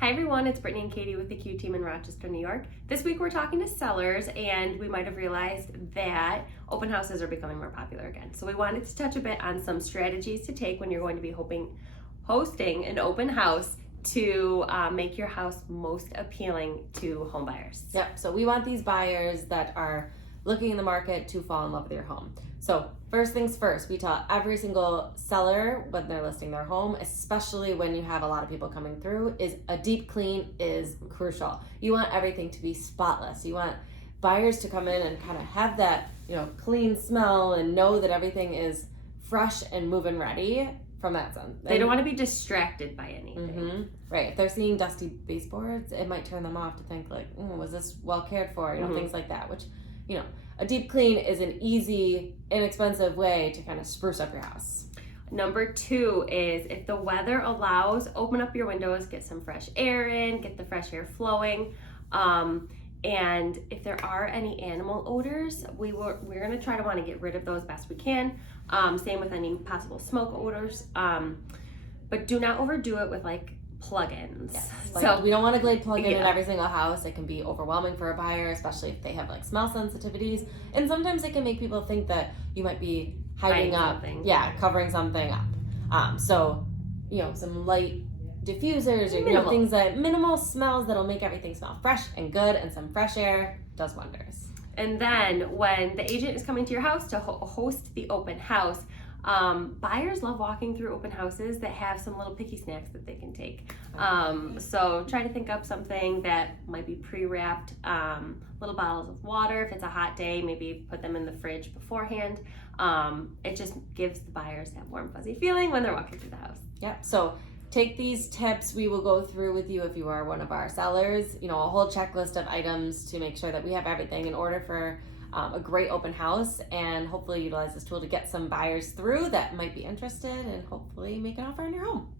Hi everyone, it's Brittany and Katie with the Q team in Rochester, New York. This week we're talking to sellers and we might have realized that open houses are becoming more popular again. So we wanted to touch a bit on some strategies to take when you're going to be hosting an open house to make your house most appealing to home buyers. Yep, so we want these buyers that are looking in the market to fall in love with your home. So first things first, we tell every single seller when they're listing their home, especially when you have a lot of people coming through, is a deep clean is crucial. You want everything to be spotless. You want buyers to come in and kind of have that, clean smell and know that everything is fresh and move-in ready from that sense. They don't want to be distracted by anything. Mm-hmm. Right. If they're seeing dusty baseboards, it might turn them off to think like, was this well cared for? Things like that, which, a deep clean is an easy, inexpensive way to kind of spruce up your house. Number 2 is if the weather allows, open up your windows, get some fresh air in, get the fresh air flowing. And if there are any animal odors, we're going to try to want to get rid of those best we can. Same with any possible smoke odors. But do not overdo it with plug-ins. Yes. So we don't want a Glade plug-in in every single house. It can be overwhelming for a buyer, especially if they have smell sensitivities. And sometimes it can make people think that you might be hiding up, covering something up. So some light diffusers or things that minimal smells that'll make everything smell fresh and good, and some fresh air does wonders. And then when the agent is coming to your house to host the open house, buyers love walking through open houses that have some little picky snacks that they can take. So try to think up something that might be pre-wrapped, little bottles of water. If it's a hot day, maybe put them in the fridge beforehand. It just gives the buyers that warm, fuzzy feeling when they're walking through the house. Yep. So take these tips we will go through with you if you are one of our sellers, a whole checklist of items to make sure that we have everything in order for a great open house, and hopefully utilize this tool to get some buyers through that might be interested and hopefully make an offer on your home.